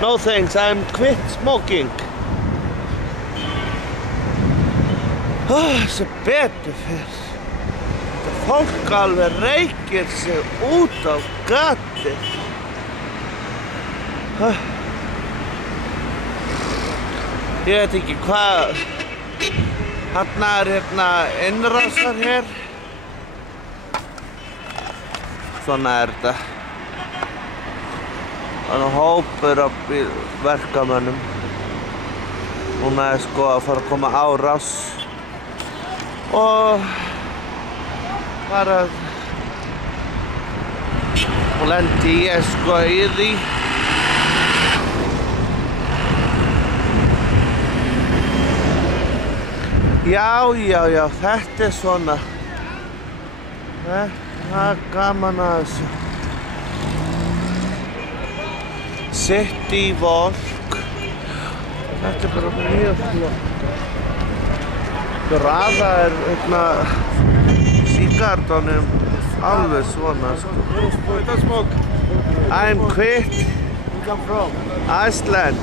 No thanks, I'm quit smoking. Sem betur fyrr. Þetta fólk alveg reykir sig út á gati. Ég veit ekki hvað. Þarna hérna innrásar hér. Svona þetta. Þannig hópur af verkamönnum. Núna sko að fara að koma árás. Og bara og lendi ég sko í því. Já, þetta svona. Það gaman að þessu. City Walk. Þetta bara mjög flott. Raða hérna sígarettunum alveg svona sko. I'm quit. Where you come from? Iceland.